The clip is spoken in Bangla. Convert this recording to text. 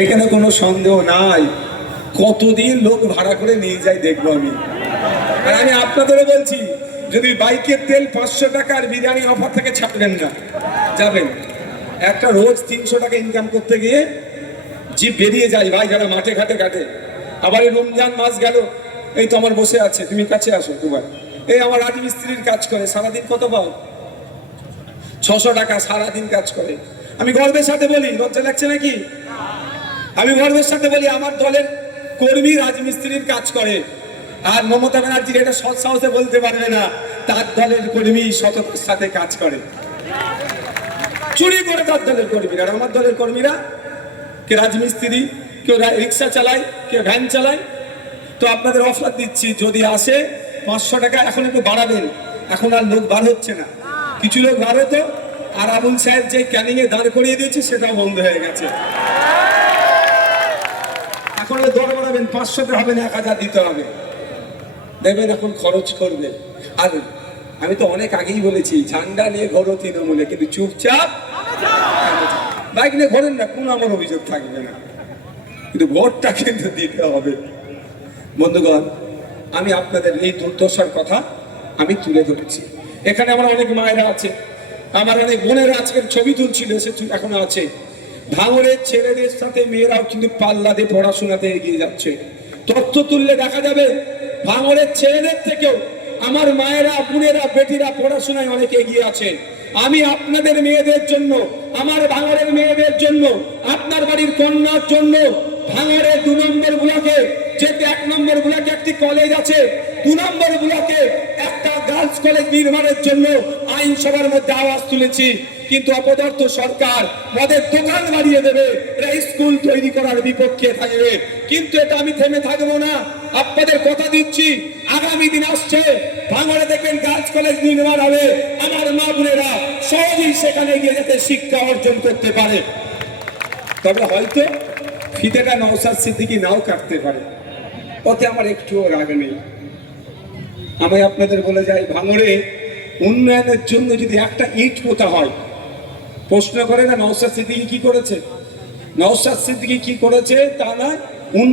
এখানে কোনো সন্দেহ নাই। কতদিন লোক ভাড়া করে নিয়ে যায় দেখবো আমি। আর আমি আপনাদেরও বলছি, যদি বাইকের তেল 500 টাকা আর বিরিয়ানি অফার থেকে ছাড়বেন না, যাবেন। একটা রোজ 300 টাকা ইনকাম করতে গিয়ে জিপ বেরিয়ে যায় ভাই, যারা মাঠে ঘাটে কাটে। আবার এই রমজান মাস গেল, এই তো আমার বসে আছে, তুমি কাছে আসো তোমার। এই আমার রাজমিস্ত্রির কাজ করে, সারাদিন কত পাও? 600 টাকা সারাদিন কাজ করে। আমি গর্বের সাথে বলি, লজ্জা লাগছে নাকি? আমি গর্বের সাথে বলি, আমার দলের কর্মী রাজমিস্ত্রির কাজ করে। আর মমতা ব্যানার্জির এটা সৎ সাহসে বলতে পারবে না, তার দলের কর্মী সততার সাথে কাজ করে। চুরি করে তার দলের কর্মীরা। আর আমার দলের কর্মীরা কে রাজমিস্ত্রি, কেউ রিক্সা চালায়, কেউ ভ্যান চালায়। তো আপনাদের অফার দিচ্ছি, যদি আসে 500 টাকা এখন একটু বাড়াবেন। এখন আর লোক বার হচ্ছে না, কিছু লোক বার হতো। আর আবুল সাহেব যে ক্যানিং এ দাঁড় করিয়ে দিয়েছে সেটাও বন্ধ হয়ে গেছে। এখন দর বাড়াবেন, 500তে হবে না, 1000 দিতে হবে। দেখবেন এখন খরচ করবে। আর আমি তো অনেক আগেই বলেছি, ঝান্ডা নিয়ে ঘোরো তৃণমূলে, কিন্তু চুপচাপ বাইক নিয়ে ঘোরেন না, কোনো আমার অভিযোগ থাকবে না, কিন্তু ভোটটা কিন্তু দিতে হবে। বন্ধুগণ, আমি আপনাদের এই দুর্দশার কথা আমি তুলে ধরেছি। এখানে আমার অনেক মায়েরা আছে, আমার অনেক বোনেরা আজকের ছবি তুলছিল, সে এখনো আছে। ভাঙড়ের ছেলেদের সাথে মেয়েরাও কিন্তু পাল্লা দিয়ে পড়াশোনাতে এগিয়ে যাচ্ছে। তথ্য তুললে দেখা যাবে ভাঙড়ের ছেলেদের থেকেও আমার মায়েরা, বোনেরা, বেটিরা পড়াশোনায় অনেক এগিয়ে আছে। আমি আপনাদের মেয়েদের জন্য, আমার ভাঙড়ের মেয়েদের জন্য, আপনার বাড়ির কন্যার জন্য ভাঙড়ের 2 নম্বর ব্লকে, যেতে 1 নম্বর ব্লকে একটি কলেজ আছে, 2 নম্বর ব্লকে একটা গার্লস কলেজ নির্মাণের জন্য আইনসভার মধ্যে আওয়াজ তুলেছি। কিন্তু অপদার্থ সরকার মদের দোকান বাড়িয়ে দেবে, স্কুল তৈরি করার বিপক্ষে থাকবে। কিন্তু এটা আমি থেমে থাকবো না, আপনাদের কথা দিচ্ছি। আগামী দিন আসছে, ভাঙড়ে দেখবেন গার্লস কলেজ নির্মাণ হবে। আমার মা বোনেরা সহজেই সেখানে গিয়ে যাতে শিক্ষা অর্জন করতে পারে। তবে হয়তো ফিতেটা নওশাদ সিদ্দিকী নাও কাটতে পারে, ওতে আমার একটুও রাগ নেই। আমি আপনাদের বলে যাই, ভাঙড়ে উন্নয়নের জন্য যদি একটা ইট পোতা হয়, প্রশ্ন করে না নওশাদ সিদ্দিকী কি করেছে, নওশাদ সিদ্দিকী কি করেছে তা না,